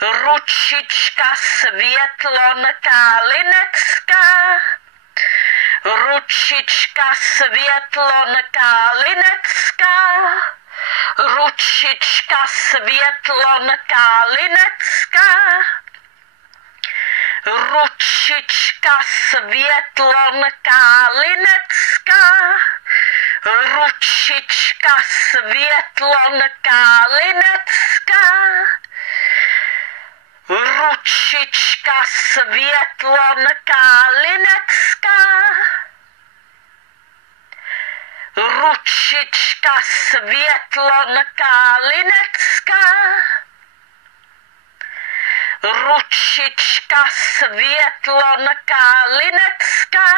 Ručička Světlonka Linecká, ručička Světlonka Linecká, ručička Světlonka Linecká, ručička Světlonka Linecká, ručička Světlonka Linecká, ručička Světlonka Linecká, ručička Světlonka Linecká, ručička Světlonka Linecká,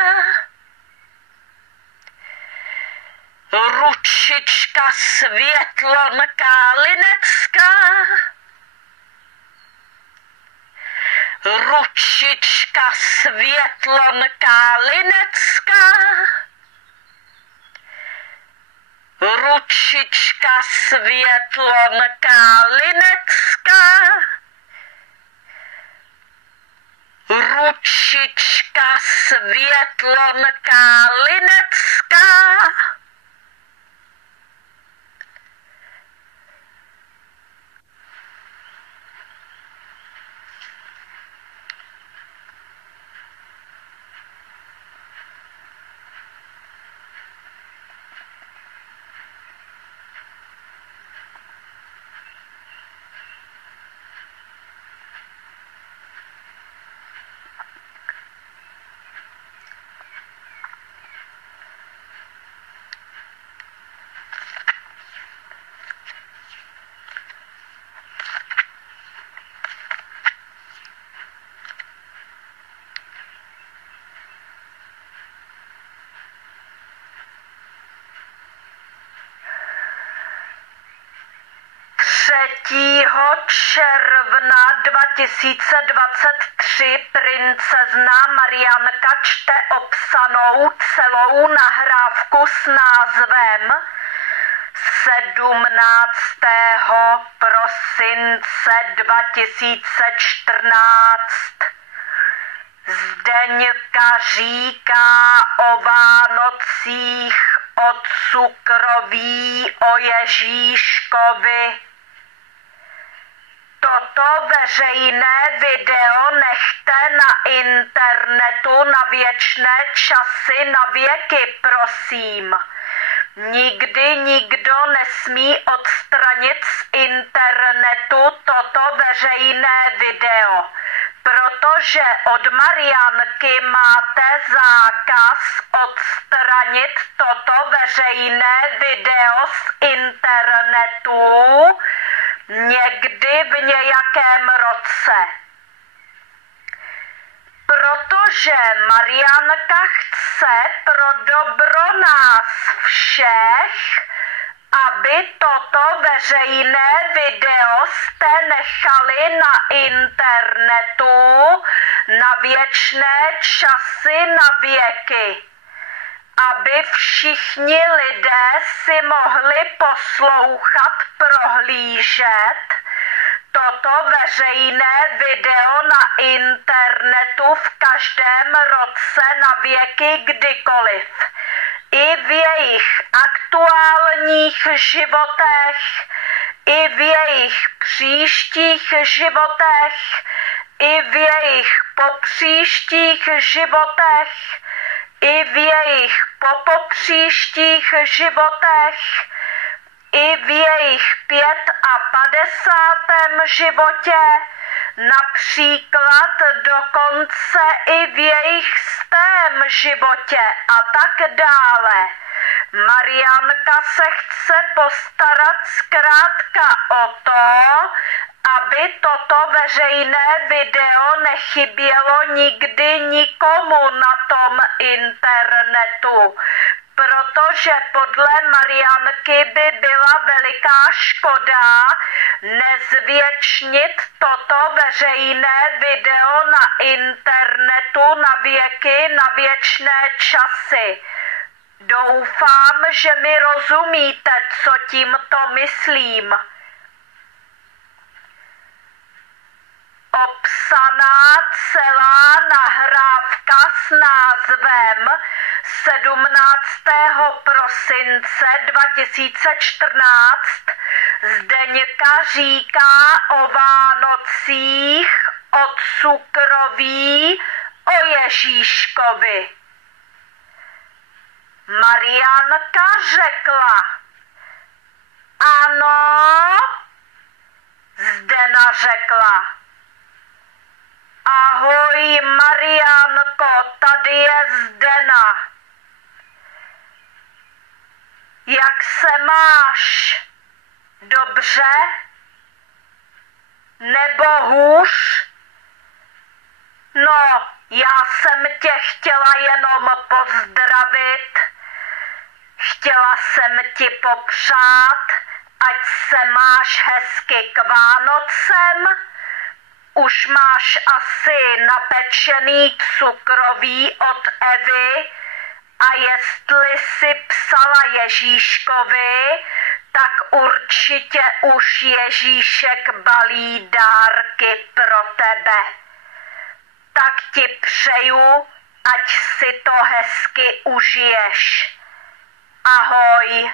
ručička Světlonka Linecká, ručička Světlonka Linecká, ručička Světlonka Linecká, ručička Světlonka Linecká, června 2023 princezna Marianka čte opsanou celou nahrávku s názvem 17. prosince 2014. Zdeňka říká o Vánocích, o cukroví, o Ježíškovi. Toto veřejné video nechte na internetu na věčné časy, na věky, prosím. Nikdy nikdo nesmí odstranit z internetu toto veřejné video, protože od Marianky máte zákaz odstranit toto veřejné video z internetu někdy v nějakém roce. Protože Marianka chce pro dobro nás všech, aby toto veřejné video jste nechali na internetu na věčné časy, na věky. Aby všichni lidé si mohli poslouchat, prohlížet toto veřejné video na internetu v každém roce na věky kdykoliv. I v jejich aktuálních životech, i v jejich příštích životech, i v jejich popříštích životech, i v jejich popopříštích životech, i v jejich 55. životě, například dokonce i v jejich 100. životě a tak dále. Marianka se chce postarat zkrátka o to, aby toto veřejné video nechybělo nikdy nikomu na tom internetu. Protože podle Marianky by byla veliká škoda nezvětšnit toto veřejné video na internetu na věky, na věčné časy. Doufám, že mi rozumíte, co tímto myslím. Opsaná celá nahrávka s názvem 17. prosince 2014 Zdeňka říká o Vánocích, o cukroví, o Ježíškovi. Marianka řekla: ano. Zdena řekla: ahoj Marianko, tady je Zdena. Jak se máš? Dobře? Nebo hůř? No, já jsem tě chtěla jenom pozdravit. Chtěla jsem ti popřát, ať se máš hezky k Vánocem. Už máš asi napečený cukroví od Evy a jestli si psala Ježíškovi, tak určitě už Ježíšek balí dárky pro tebe. Tak ti přeju, ať si to hezky užiješ. Ahoj.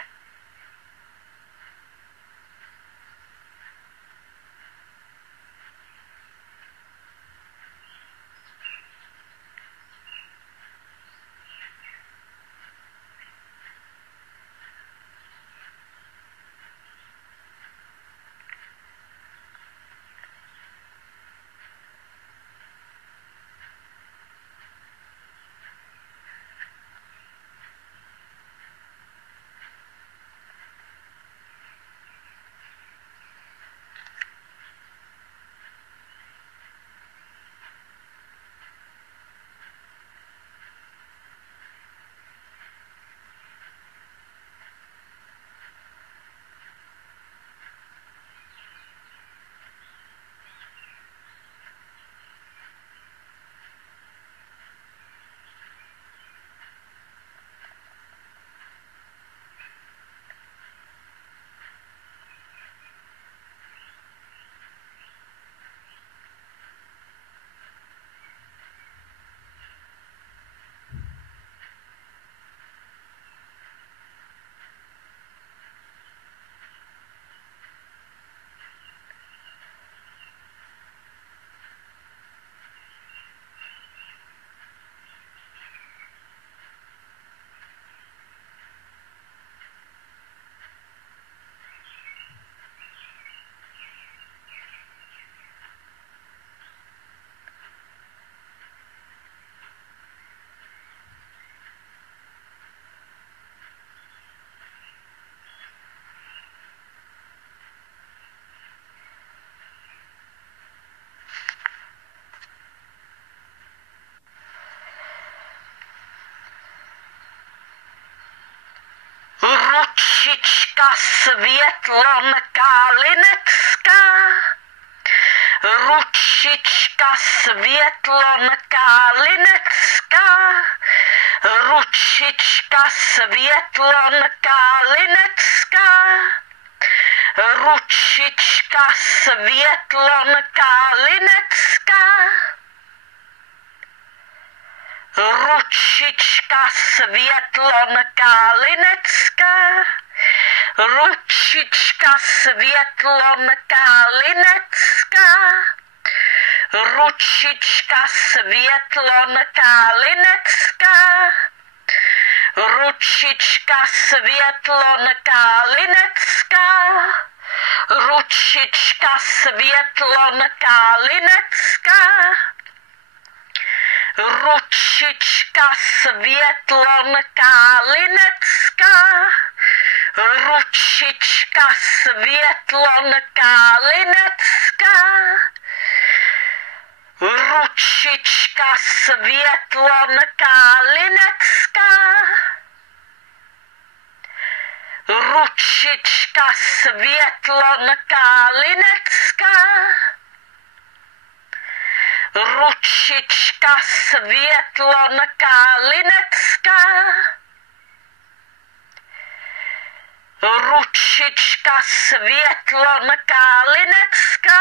Ručička Světlonka Linecká, ručička Světlonka Linecká, ručička Světlonka Linecká, ručička Světlonka Linecká, ručička Světlonka Linecká, ručička Světlonka Linecká, ručička Světlonka Linecká, ručička Světlonka Linecká, ručička Světlonka Linecká, ručička Světlonka Linecká, ručička Světlonka Linecká, ručička Světlonka Linecká, ručička Světlonka Linecká, ručička Světlonka Linecká, ručička Světlonka Linecká,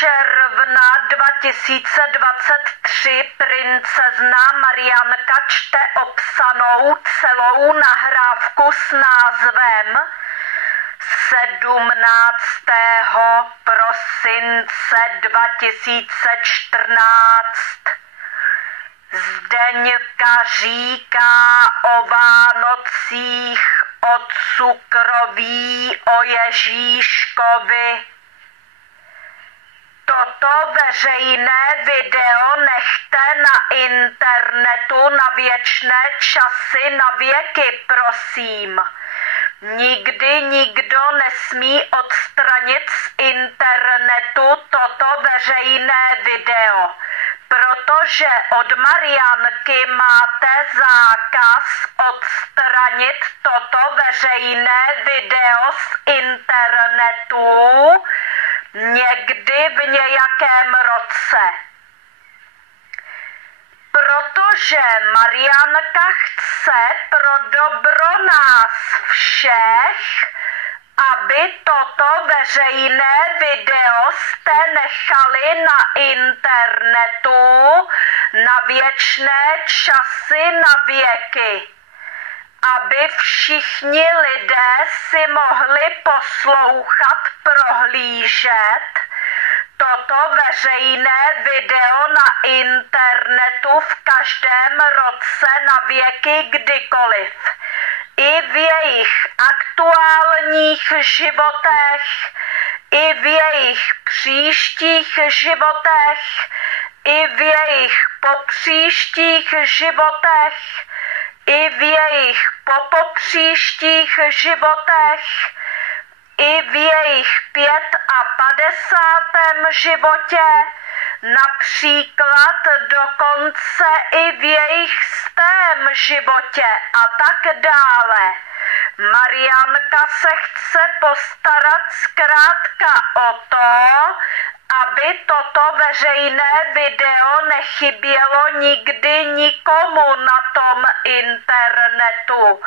června 2023 princezna Marianka čte opsanou celou nahrávku s názvem 17. prosince 2014. Zdeňka říká o Vánocích, o cukroví, o Ježíškovi. Toto veřejné video nechte na internetu na věčné časy, na věky, prosím. Nikdy nikdo nesmí odstranit z internetu toto veřejné video, protože od Marianky máte zákaz odstranit toto veřejné video z internetu někdy v nějakém roce. Protože Marianka chce pro dobro nás všech, aby toto veřejné video jste nechali na internetu na věčné časy, na věky. Aby všichni lidé si mohli poslouchat, prohlížet toto veřejné video na internetu v každém roce na věky kdykoliv. I v jejich aktuálních životech, i v jejich příštích životech, i v jejich popříštích životech, i v jejich popopříštích životech, i v jejich 55. životě, například dokonce i v jejich 100. životě a tak dále. Marianka se chce postarat zkrátka o to, aby toto veřejné video nechybělo nikdy nikomu na tom internetu.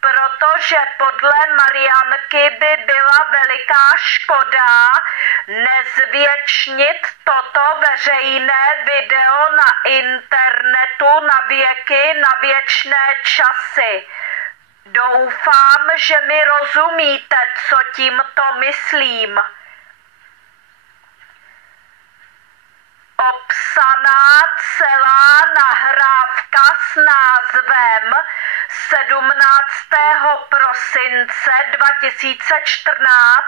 Protože podle Marianky by byla veliká škoda nezvěčnit toto veřejné video na internetu na věky, na věčné časy. Doufám, že mi rozumíte, co tímto myslím. Opsaná celá nahrávka s názvem 17. prosince 2014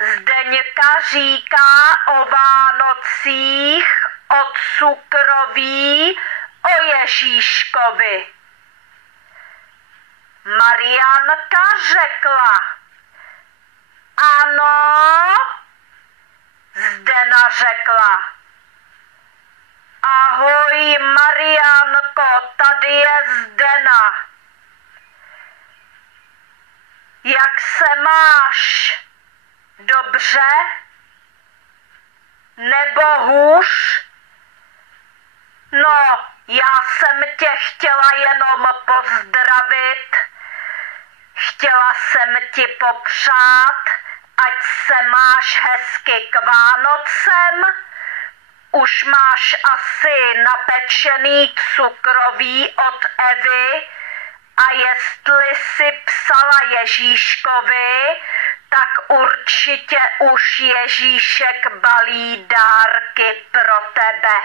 Zdeňka říká o Vánocích, o cukroví, o Ježíškovi. Marianka řekla: ano. Zdena řekla: ahoj Marianko, tady je Zdena. Jak se máš? Dobře? Nebo hůř? No, já jsem tě chtěla jenom pozdravit. Chtěla jsem ti popřát, ať se máš hezky k Vánocem. Už máš asi napečený cukroví od Evy a jestli si psala Ježíškovi, tak určitě už Ježíšek balí dárky pro tebe.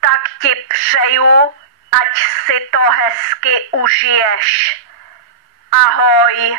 Tak ti přeju, ať si to hezky užiješ. Ahoj.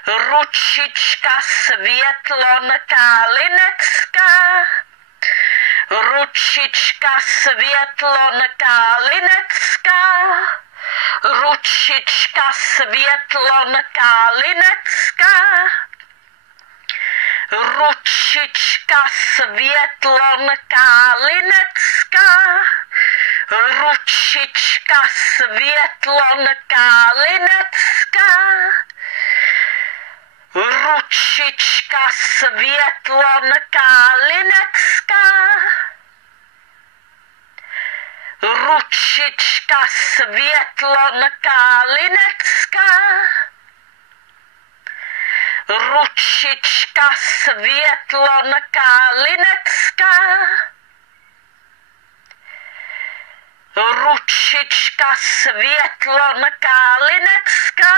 Ručička Světlonka Linecká, ručička Světlonka Linecká, ručička Světlonka Linecká, ručička Světlonka Linecká, ručička Světlonka Linecká, ručička Světlonka Linecká, ručička Světlonka Linecká, ručička Světlonka Linecká, ručička Světlonka Linecká,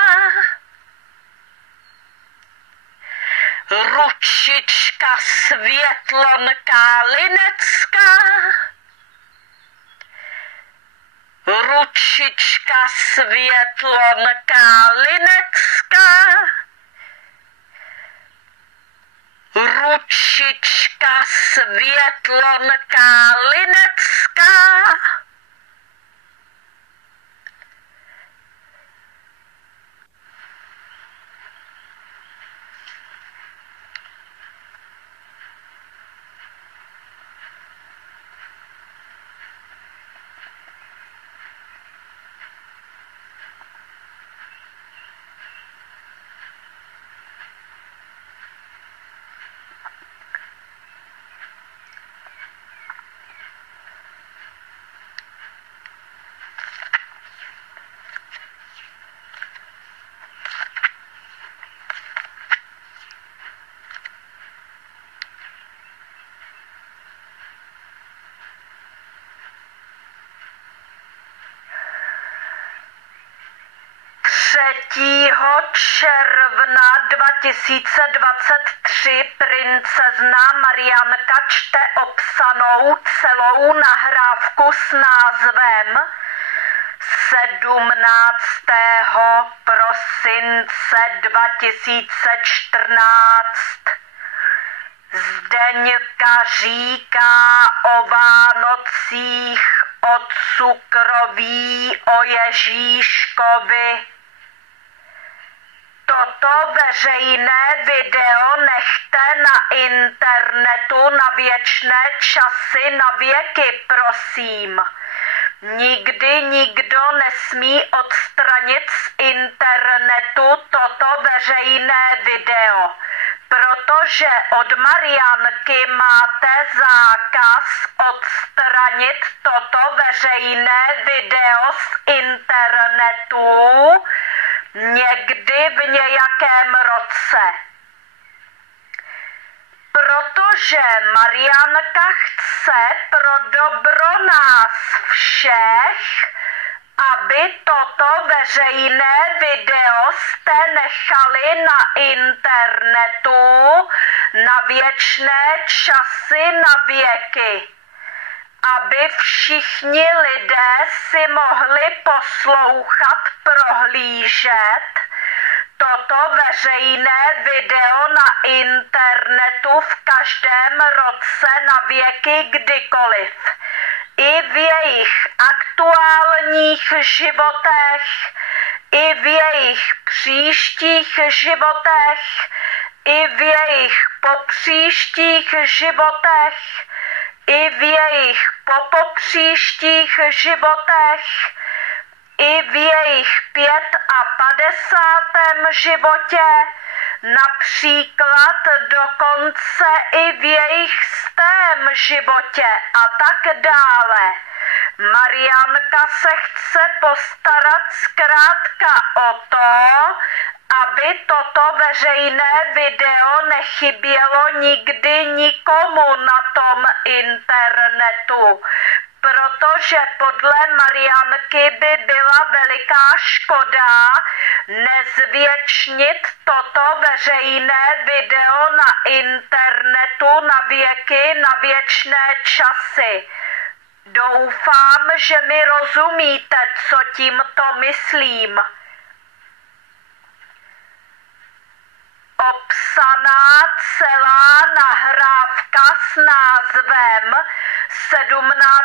ručička Světlonka Linecká, ručička Světlonka Linecká, ručička Světlonka Linecká, června 2023 princezna Marianka čte opsanou celou nahrávku s názvem 17. prosince 2014. Zdeňka říká o Vánocích, o cukroví, o Ježíškovi. Toto veřejné video nechte na internetu na věčné časy, na věky, prosím. Nikdy nikdo nesmí odstranit z internetu toto veřejné video, protože od Marianky máte zákaz odstranit toto veřejné video z internetu někdy v nějakém roce. Protože Marianka chce pro dobro nás všech, aby toto veřejné video jste nechali na internetu na věčné časy, na věky. Aby všichni lidé si mohli poslouchat, prohlížet toto veřejné video na internetu v každém roce na věky kdykoliv. I v jejich aktuálních životech, i v jejich příštích životech, i v jejich popříštích životech, i v jejich popopříštích životech, i v jejich 55. životě, například dokonce i v jejich 100. životě a tak dále. Marianka se chce postarat zkrátka o to, aby toto veřejné video nechybělo nikdy nikomu na tom internetu. Protože podle Marianky by byla veliká škoda nezvětšnit toto veřejné video na internetu na věky, na věčné časy. Doufám, že mi rozumíte, co tímto myslím. obsaná celá nahrávka s názvem 17.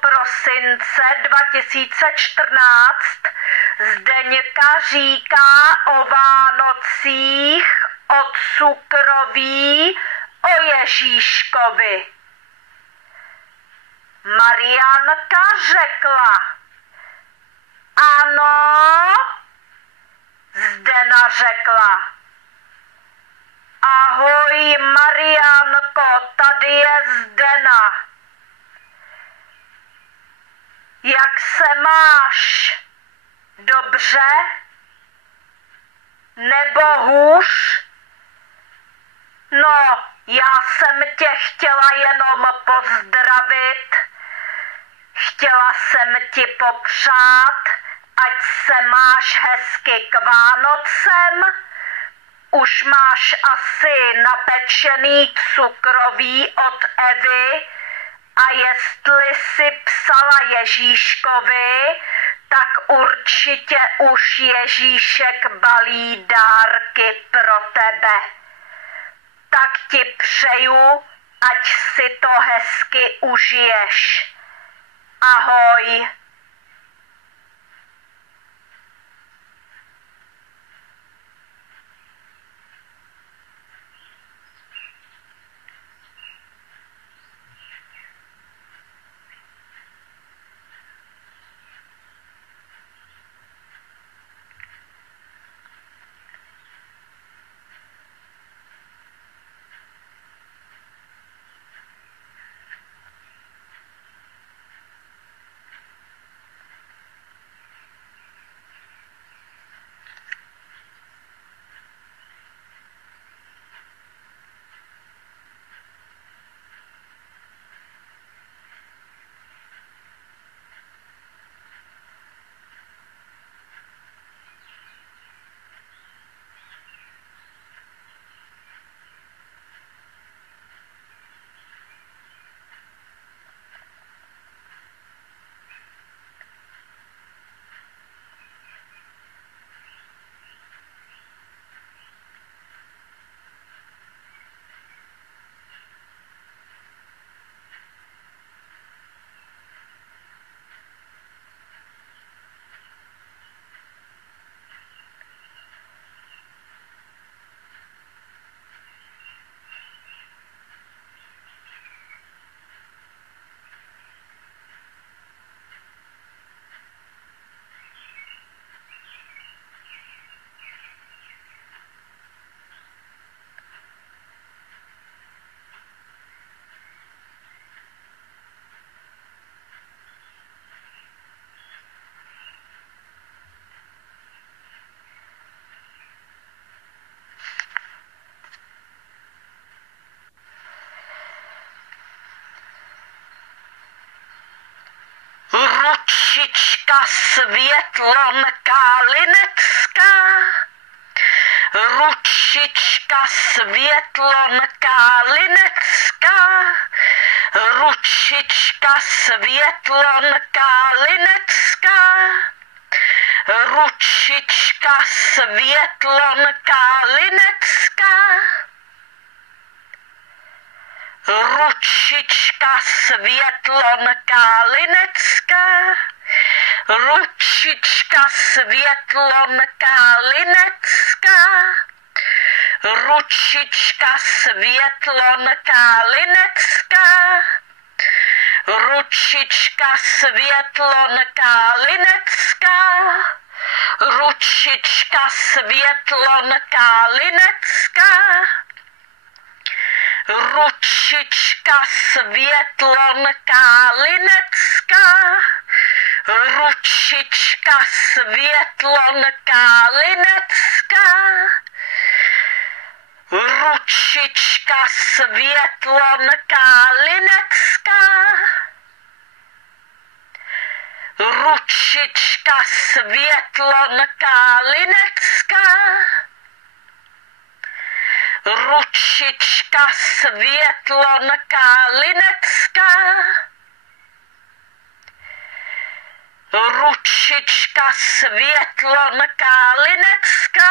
prosince 2014 Zdeňka říká o Vánocích, o cukroví, o Ježíškovi. Marianka řekla: ano. Zdena řekla: ahoj Marianko, tady je Zdena. Jak se máš? Dobře? Nebo hůř? No, já jsem tě chtěla jenom pozdravit. Chtěla jsem ti popřát, ať se máš hezky k Vánocem. Už máš asi napečený cukroví od Evy a jestli si psala Ježíškovi, tak určitě už Ježíšek balí dárky pro tebe. Tak ti přeju, ať si to hezky užiješ. Ahoj. Ručička Světlonka Linecká, ručička Světlonka Linecká, ručička Světlonka Linecká, ručička Světlonka Linecká, ručička Světlonka Linecká, ručička Světlonka Linecká, ručička Světlonka Linecká, ručička Světlonka Linecká, ručička Světlonka Linecká, ručička Světlonka Linecká, ručička Světlonka Linecká, ručička Světlonka Linecká, ručička Světlonka Linecká, ručička Světlonka Linecká, ručička Světlonka Linecká,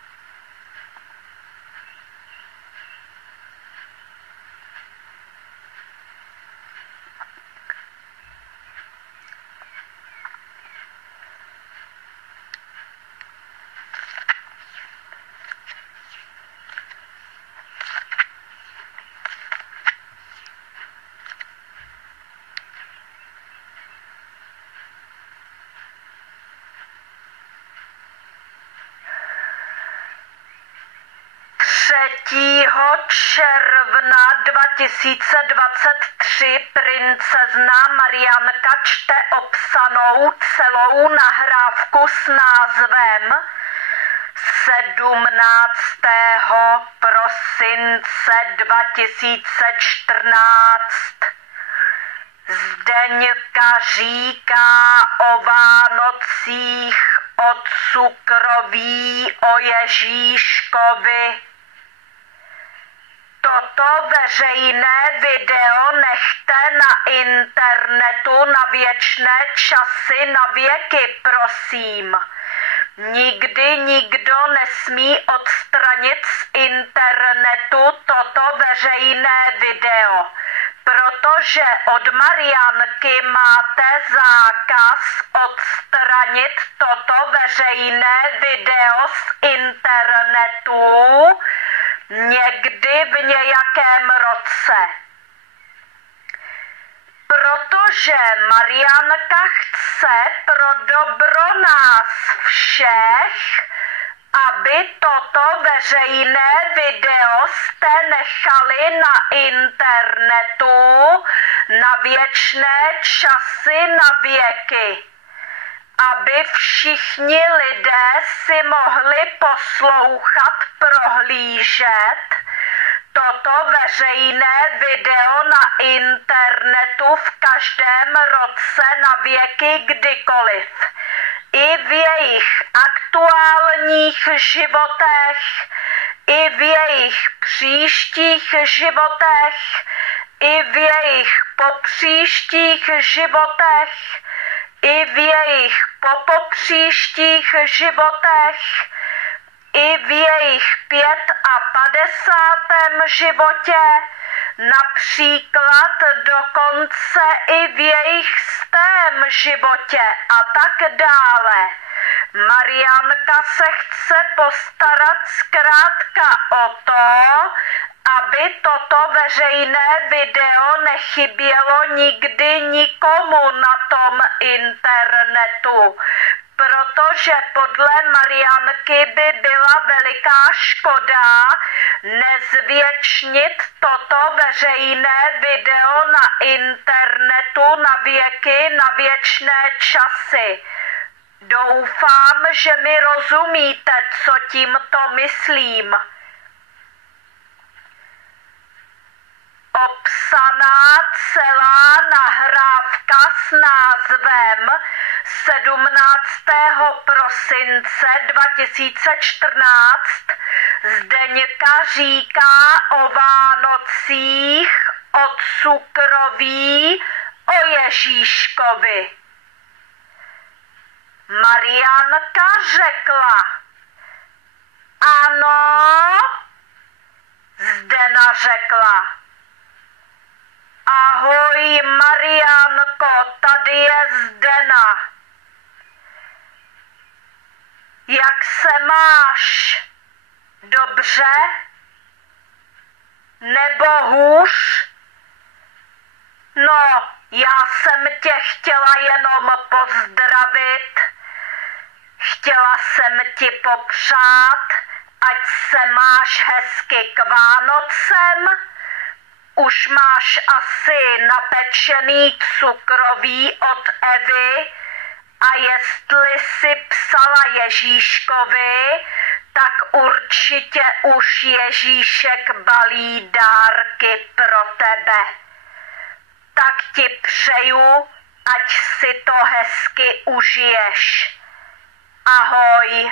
června 2023 princezna Marianka čte opsanou celou nahrávku s názvem 17. prosince 2014. Zdeňka říká o Vánocích, o cukroví, o Ježíškovi. Toto veřejné video nechte na internetu na věčné časy, na věky, prosím. Nikdy nikdo nesmí odstranit z internetu toto veřejné video, protože od Marianky máte zákaz odstranit toto veřejné video z internetu někdy v nějakém roce. Protože Marianka chce pro dobro nás všech, aby toto veřejné video jste nechali na internetu na věčné časy, na věky. Aby všichni lidé si mohli poslouchat, prohlížet toto veřejné video na internetu v každém roce na věky kdykoliv. I v jejich aktuálních životech, i v jejich příštích životech, i v jejich popříštích životech, i v jejich popopříštích životech, i v jejich 55. životě, například dokonce i v jejich 100. životě a tak dále. Marianka se chce postarat zkrátka o to, aby toto veřejné video nechybělo nikdy nikomu na tom internetu. Protože podle Marianky by byla veliká škoda nezvětšnit toto veřejné video na internetu na věky, na věčné časy. Doufám, že mi rozumíte, co tímto myslím. Opsaná celá nahrávka s názvem 17. prosince 2014 Zdeňka říká o Vánocích, o cukroví, o Ježíškovi. Marianka řekla: ano. Zdena řekla: ahoj Marianko, tady je Zdena. Jak se máš? Dobře? Nebo hůř? No, já jsem tě chtěla jenom pozdravit. Chtěla jsem ti popřát, ať se máš hezky k Vánocem. Už máš asi napečený cukroví od Evy a jestli si psala Ježíškovi, tak určitě už Ježíšek balí dárky pro tebe. Tak ti přeju, ať si to hezky užiješ. Ahoj.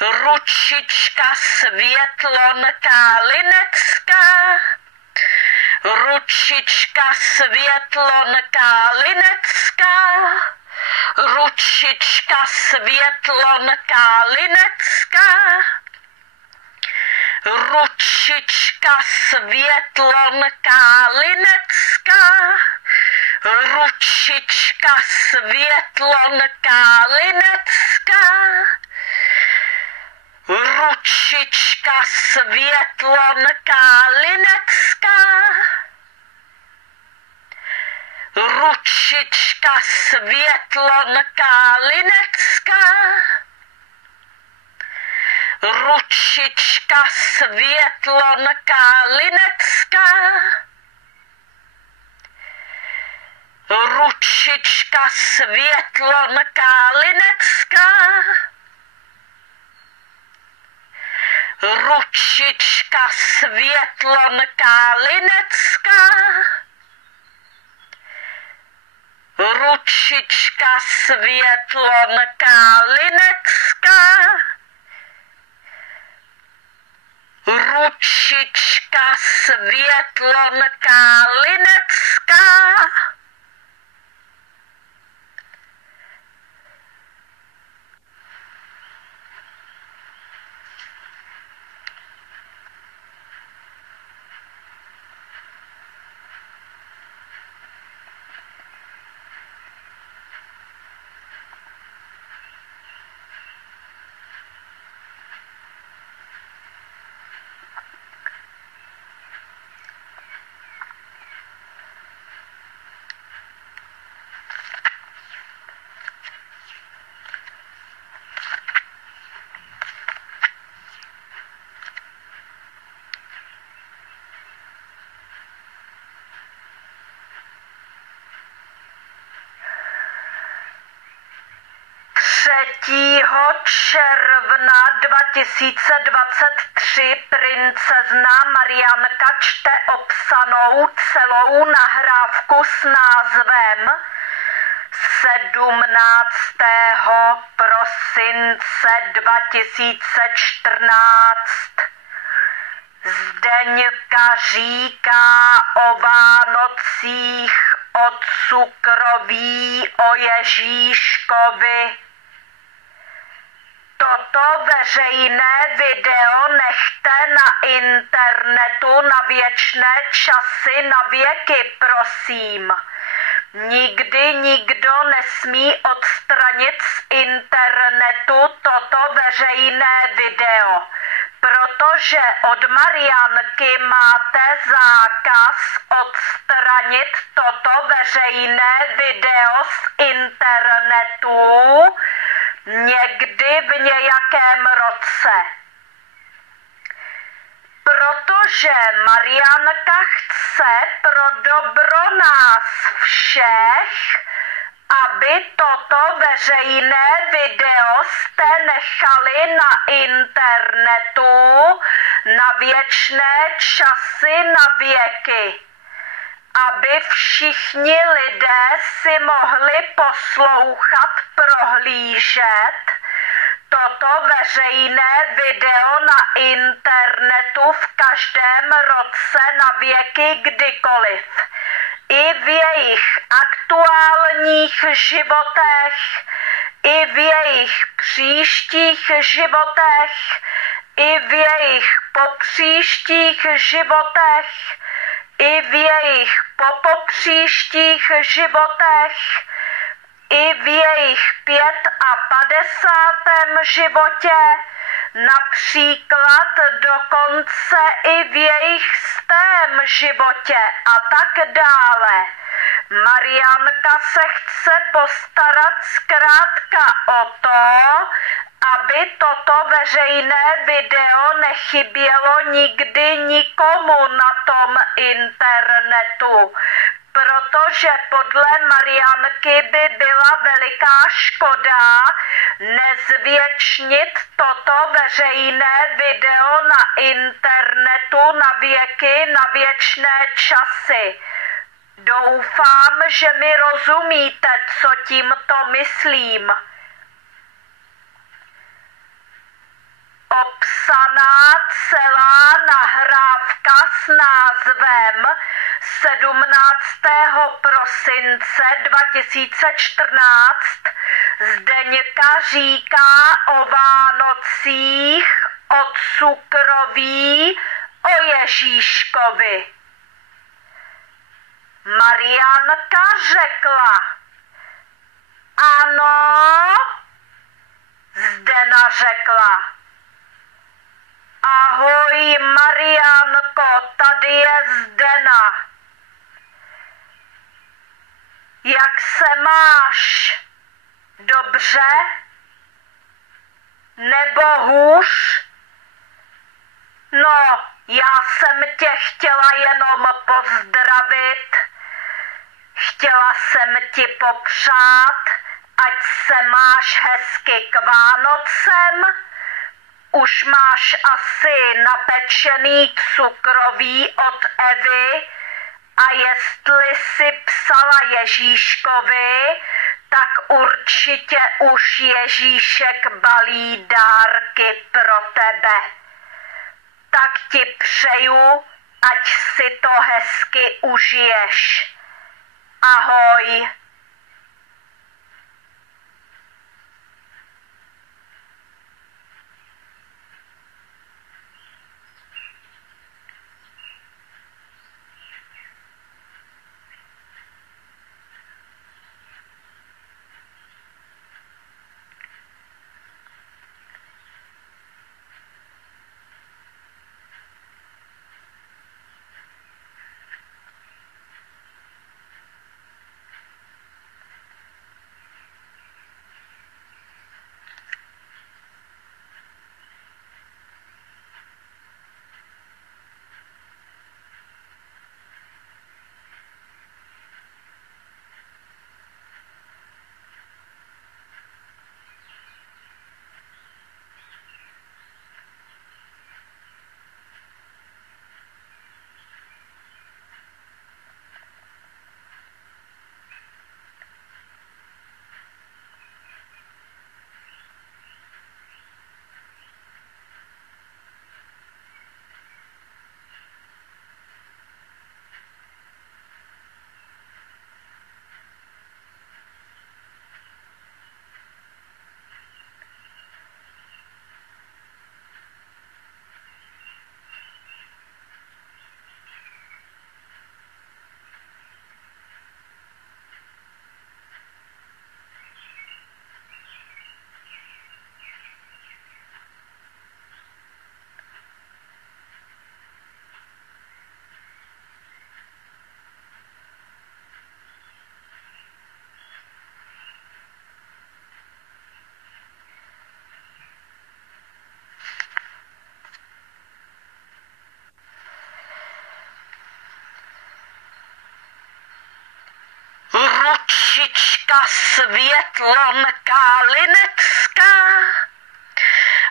Ručička Světlonka Linecká, ručička Světlonka Linecká, ručička Světlonka Linecká, ručička Světlonka Linecká, ručička Světlonka Linecká, ručička Světlonka Linecká, ručička Světlonka Linecká, ručička Světlonka Linecká, ručička Světlonka Linecká, ručička Světlonka Linecká, ručička Světlonka Linecká, ručička Světlonka Linecká, června 2023 princezna Marianka čte opsanou celou nahrávku s názvem 17. prosince 2014. Zdeňka říká o Vánocích, o cukroví, o Ježíškovi. Toto veřejné video nechte na internetu na věčné časy, na věky, prosím. Nikdy nikdo nesmí odstranit z internetu toto veřejné video, protože od Marianky máte zákaz odstranit toto veřejné video z internetu někdy v nějakém roce. Protože Marianka chce pro dobro nás všech, aby toto veřejné video jste nechali na internetu na věčné časy, na věky. Aby všichni lidé si mohli poslouchat, prohlížet toto veřejné video na internetu v každém roce na věky kdykoliv. I v jejich aktuálních životech, i v jejich příštích životech, i v jejich popříštích životech, i v jejich popopříštích životech, i v jejich 55. životě, například dokonce i v jejich 100. životě a tak dále. Marianka se chce postarat zkrátka o to, aby toto veřejné video nechybělo nikdy nikomu na tom internetu. Protože podle Marianky by byla veliká škoda nezvětšnit toto veřejné video na internetu na věky, na věčné časy. Doufám, že mi rozumíte, co tímto myslím. Obsaná celá nahrávka s názvem 17. prosince 2014 Zdeňka říká o Vánocích, o cukroví, o Ježíškovi. Marianka řekla: ano. Zdena řekla: ahoj Marianko, tady je Zdena. Jak se máš? Dobře? Nebo hůř? No, já jsem tě chtěla jenom pozdravit. Chtěla jsem ti popřát, ať se máš hezky k Vánocem. Už máš asi napečený cukroví od Evy a jestli si psala Ježíškovi, tak určitě už Ježíšek balí dárky pro tebe. Tak ti přeju, ať si to hezky užiješ. Ahoj. Ručička Světlonka Linecká,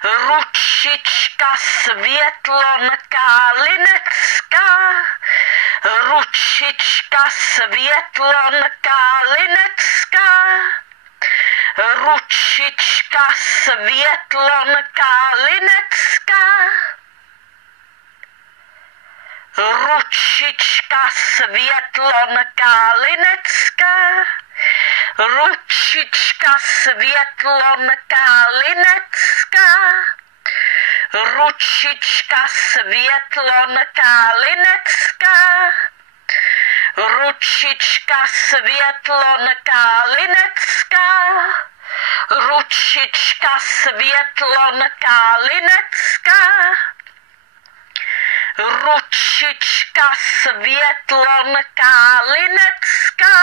ručička Světlonka Linecká, ručička Světlonka Linecká, ručička Světlonka Linecká, ručička Světlonka Linecká, ručička Světlonka Linecká, ručička Světlonka Linecká, ručička Světlonka Linecká, ručička Světlonka Linecká, ručička Světlonka Linecká,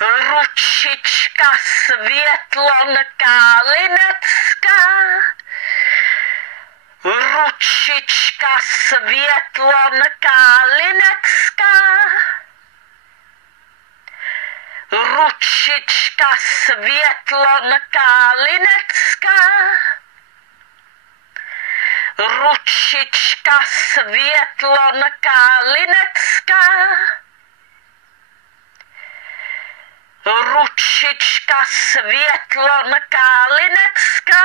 ručička Světlonka Linecká, ručička Světlonka Linecká, ručička Světlonka Linecká, ručička Světlonka Linecká, ručička Světlonka Linecká,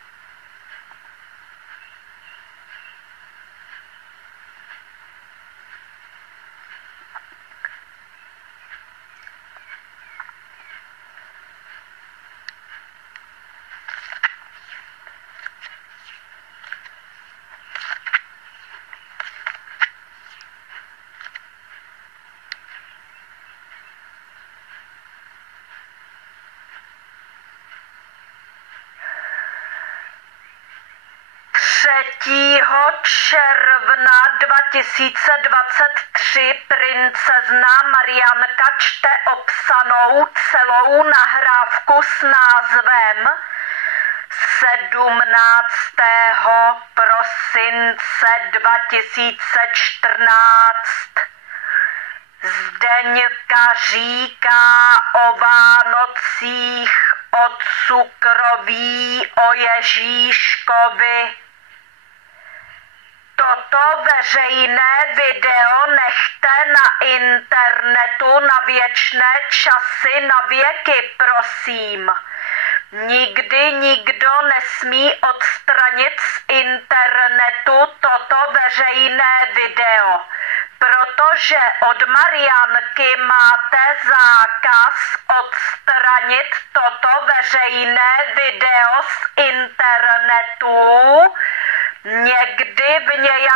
června 2023 princezna Marianka čte opsanou celou nahrávku s názvem 17. prosince 2014. Zdeňka říká o Vánocích, o cukroví, o Ježíškovi. Toto veřejné video nechte na internetu na věčné časy, na věky, prosím. Nikdy nikdo nesmí odstranit z internetu toto veřejné video, protože od Marianky máte zákaz odstranit toto veřejné video z internetu někdy v nějakém